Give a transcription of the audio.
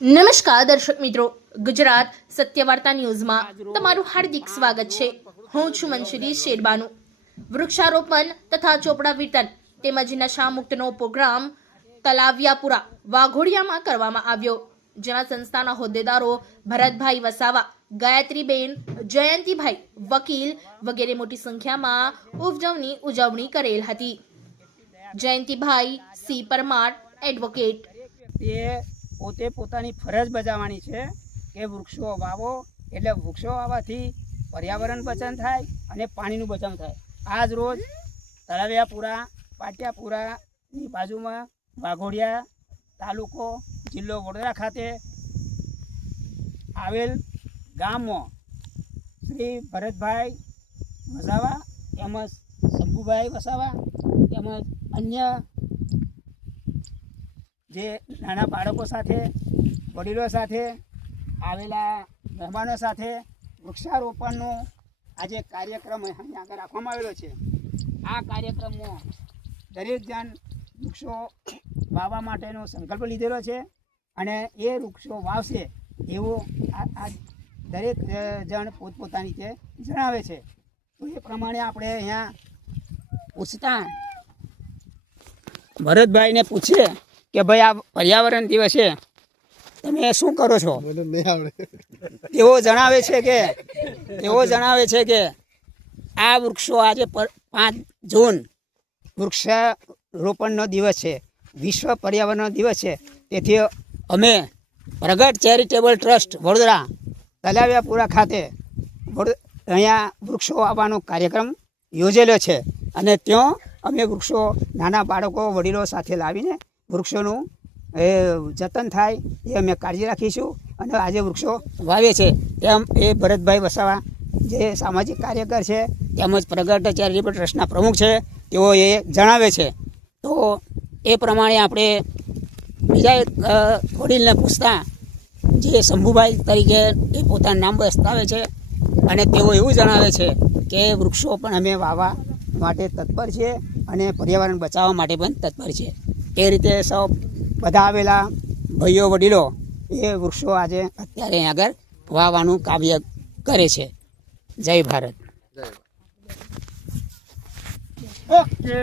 નમસ્કાર દર્શક મિત્રો, ગુજરાત સત્યવાર્તા ન્યૂઝમાં તમારું હાર્દિક સ્વાગત છે। હું છું મંશિરી શેરબાનુ। વૃક્ષારોપણ તથા ચોપડા વિતરણ તેમજ નશા મુક્તનો પ્રોગ્રામ તલાવિયાપુરા વાઘોડિયામાં કરવામાં આવ્યો, જેના સંસ્થાના હોદ્દેદારો ભરતભાઈ વસાવા, ગાયત્રીબેન, જયંતીભાઈ વકીલ વગેરે મોટી સંખ્યામાં ઉજવણી કરેલ હતી। Jayantibhai C Parmar advocate. પોતે પોતાની ફરજ બજાવવાની છે કે વૃક્ષો વાવો, એટલે વૃક્ષો વાવવાથી પર્યાવરણ બચન થાય અને પાણીનું બચન થાય। આજ રોજ તલાવિયાપુરા પાટિયાપુરાની બાજુમાં વાઘોડિયા તાલુકો જિલ્લો વડોદરા ખાતે આવેલ ગામમાં શ્રી ભરતભાઈ વસાવા તેમજ શંભુભાઈ વસાવા તેમજ અન્ય જે નાના બાળકો સાથે, વડીલો સાથે, આવેલા મહેમાનો સાથે વૃક્ષારોપણનો આજે કાર્યક્રમ અહીં આગળ રાખવામાં આવેલો છે। આ કાર્યક્રમમાં દરેક જણ વૃક્ષો વાવવા માટેનો સંકલ્પ લીધેલો છે અને એ વૃક્ષો વાવશે એવો આ દરેક જણ પોતપોતાની રીતે જણાવે છે। તો એ પ્રમાણે આપણે અહીંયા પૂછતા ભરતભાઈને પૂછીએ કે ભાઈ આ પર્યાવરણ દિવસે તમે શું કરો છો? તેઓ જણાવે છે કે આ વૃક્ષો આજે 5 જૂન વૃક્ષારોપણનો દિવસ છે, વિશ્વ પર્યાવરણનો દિવસ છે, તેથી અમે પ્રગટ ચેરિટેબલ ટ્રસ્ટ વડોદરા તલાવિયાપુરા ખાતે અહીંયા વૃક્ષો આવવાનો કાર્યક્રમ યોજેલો છે અને ત્યાં અમે વૃક્ષો નાના બાળકો, વડીલો સાથે લાવીને વૃક્ષોનું જતન થાય એ અમે કાળજી રાખીશું અને આજે વૃક્ષો વાવે છે। તેમ એ ભરતભાઈ વસાવા જે સામાજિક કાર્યકર છે તેમજ પ્રગટ ચેરિટેબલ ટ્રસ્ટના પ્રમુખ છે, તેઓ એ જણાવે છે। તો એ પ્રમાણે આપણે બીજા એક વડીલને પૂછતા જે શંભુભાઈ તરીકે એ પોતાનું નામ દસ્તાવે છે અને તેઓ એવું જણાવે છે કે વૃક્ષો પણ અમે વાવવા માટે તત્પર છીએ અને પર્યાવરણ બચાવવા માટે પણ તત્પર છે। એ રીતે સૌ બધા આવેલા ભાઈઓ વડીલો એ વૃક્ષો આજે અત્યારે અહીં આગળ વાવવાનું કાવ્ય કરે છે। જય ભારત। ઓકે।